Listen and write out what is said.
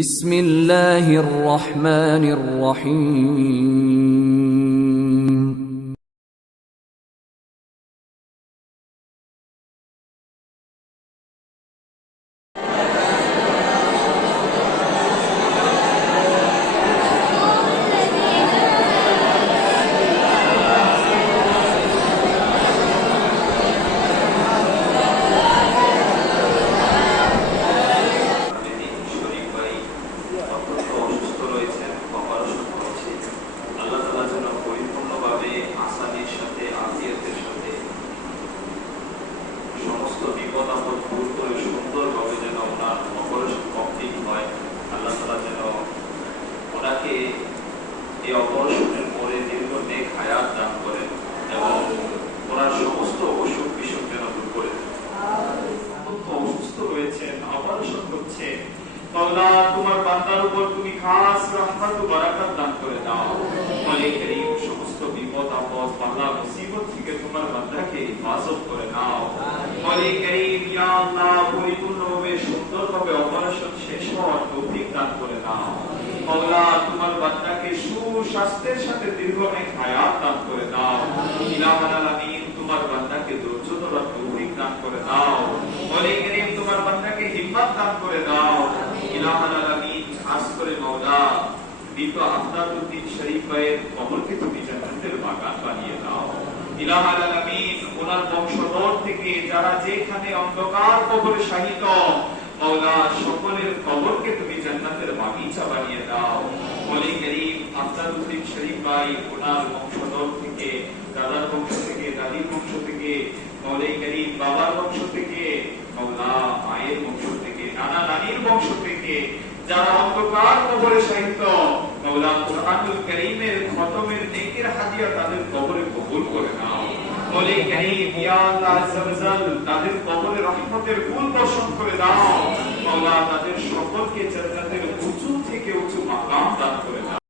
بسم الله الرحمن الرحيم এই অপারেশনের পরে দীর্ঘ নেক হায়াত দান করেন এবং ওনার সমস্ত অসুখ বিসুখ যেন দূর করে দেন। অসুস্থ রয়েছেন, অপারেশন হচ্ছে, মাওলা তোমার বান্দার উপর তুমি খাস রহমত ও বারাকাত দান করে দাও। মালিক করিম সমস্ত বিপদ আপদ বালা মুসিবত থেকে তোমার বান্দাকে হিফাজত করে নাও। মালিক করিম ইয়া আল্লাহ পরিপূর্ণভাবে সুন্দরভাবে অপারেশন শেষ হওয়ার তৌফিক দান করে নাও। মাওলা তোমার বান্দাকে সুস্বাস্থ্যের সাথে দীর্ঘ নেক হায়াত দান করে দাও। ইলাহুল আলামিন তোমার বান্দাকে ধৈর্য ধরার তৌফিক দান করে দাও। মালিক করিম তোমার বান্দাকে হিম্মত দান করে দাও। ইলাহুল আলামিন খাস করে মাওলা বিত আফতারউদ্দিন শরীফ ভাইয়ের কবরকে তুমি জান্নাতের বাগান বানিয়ে দাও। ইলাহুল আলামিন ওনার বংশধর থেকে যারা যেখানে অন্ধকার কবরে শাহিত মাওলা সকলের কবরকে তুমি জান্নাতের বাগিচা বানিয়ে দাও। মালিক করিম আফতারউদ্দিন শরীফ ভাই ওনার বংশধর থেকে, দাদার বংশ থেকে, দাদির বংশ থেকে, মালিক করিম বাবার বংশ থেকে, মাওলা মায়ের বংশ থেকে, নানা নানির বংশ থেকে যারা অন্ধকার কবরে শাহিত মাওলা কুরআনুল কারীমের খতমের নেকির হাদিয়া তাদের কবরে কবুল করে নাও। মালিক করিম ইয়া আল্লাহ আযজা ওয়াজাল তাদের কবরে রহমতের ফুল বর্ষণ করে দাও। মাওলা তাদের সকলকে জান্নাতের উঁচু থেকে উঁচু মাকাম দান করে দাও।